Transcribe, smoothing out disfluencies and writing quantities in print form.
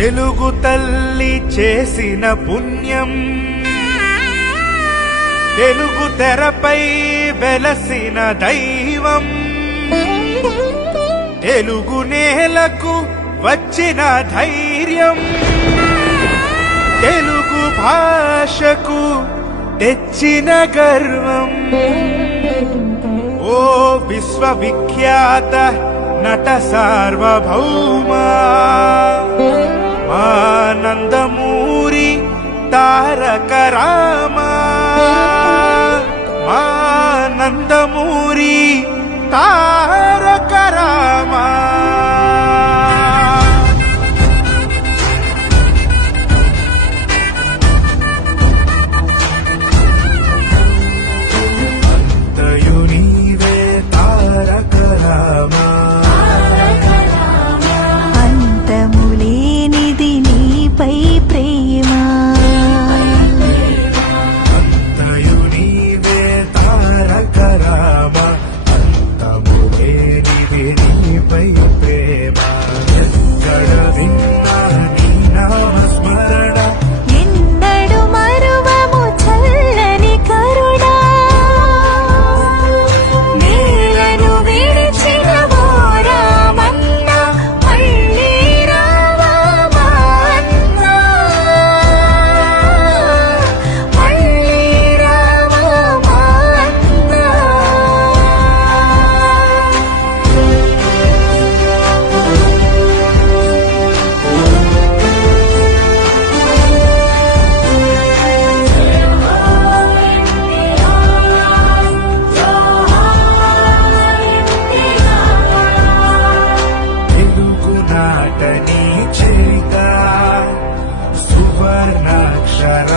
తెలుగు తల్లి చేసిన పుణ్యం, తెలుగు తెరపై వెలసిన దైవం, తెలుగు నేలకు వచ్చిన ధైర్యం, తెలుగు భాషకు తెచ్చిన గర్వం. ఓ విశ్వవిఖ్యాత నట సార్వభౌమా, మా నందమూరి తారక రామా, మా నందమూరి తారక రామా. అంతయు నీవే తారక రామా, అంతములేనిది నీపై ప్రేమ. అంతయు నీవే తారక రామా, అంతములేనిది నీపై ప్రేమ. ఎక్కడ విన్నా నీ నామ స్మరణ, ఎన్నడు మరువము చల్లని కరుణ. నేలను విడిచిన ఓ రామన్న, మళ్ళీ రావా మా అన్న. మళ్ళీ రావా మా అన్న. తెలుగు నాట నీ చేత సువర్ణాక్షర